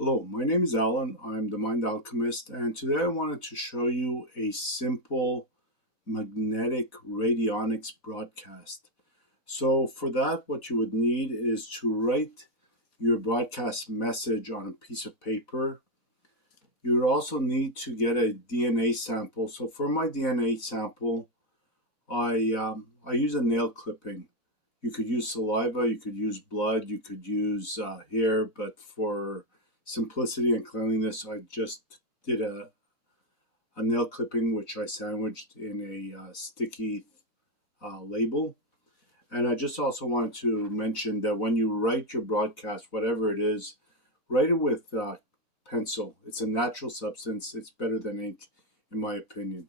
Hello, my name is Alan. I'm the Mind Alchemist, and today I wanted to show you a simple magnetic radionics broadcast. So, for that, what you would need is to write your broadcast message on a piece of paper. You would also need to get a DNA sample. So, for my DNA sample, I use a nail clipping. You could use saliva, you could use blood, you could use hair, but for simplicity and cleanliness, I just did a nail clipping which I sandwiched in a sticky label. And I just also wanted to mention that when you write your broadcast, whatever it is, write it with pencil. It's a natural substance. It's better than ink, in my opinion.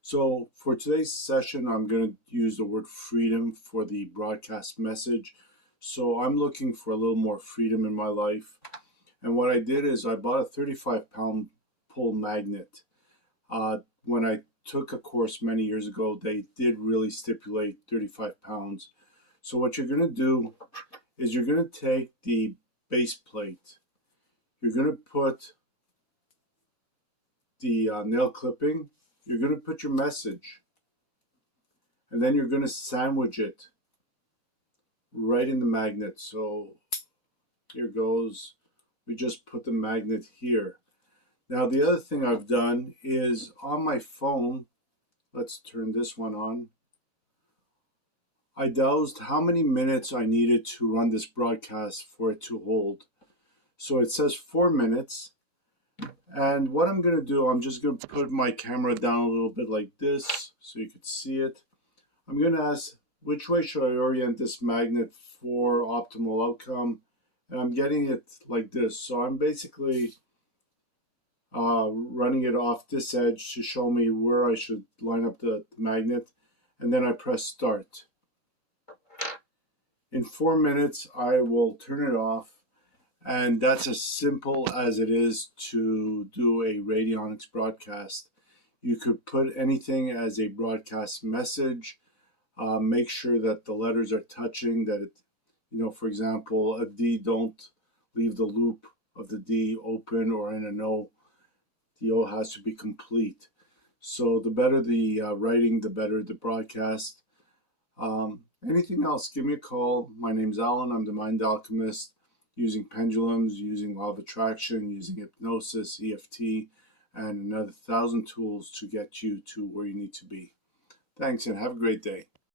So for today's session, I'm going to use the word freedom for the broadcast message. So I'm looking for a little more freedom in my life. And what I did is I bought a 35-pound pole magnet. When I took a course many years ago, they did really stipulate 35 pounds. So what you're going to do is you're going to take the base plate. You're going to put the nail clipping. You're going to put your message. And then you're going to sandwich it right in the magnet. So here goes. We just put the magnet here. Now the other thing I've done is on my phone, let's turn this one on, I dosed how many minutes I needed to run this broadcast for it to hold. So it says 4 minutes. And what I'm going to do, I'm just going to put my camera down a little bit like this so you could see it. I'm going to ask, which way should I orient this magnet for optimal outcome? And I'm getting it like this. So I'm basically running it off this edge to show me where I should line up the magnet. And then I press start. In 4 minutes, I will turn it off. And that's as simple as it is to do a radionics broadcast. You could put anything as a broadcast message. Make sure that the letters are touching, that it, for example, a D, don't leave the loop of the D open, or in an O, the O has to be complete. So the better the writing, the better the broadcast. Anything else, give me a call. My name's Alan. I'm the Mind Alchemist, using pendulums, using law of attraction, using hypnosis, EFT, and another 1,000 tools to get you to where you need to be. Thanks, and have a great day.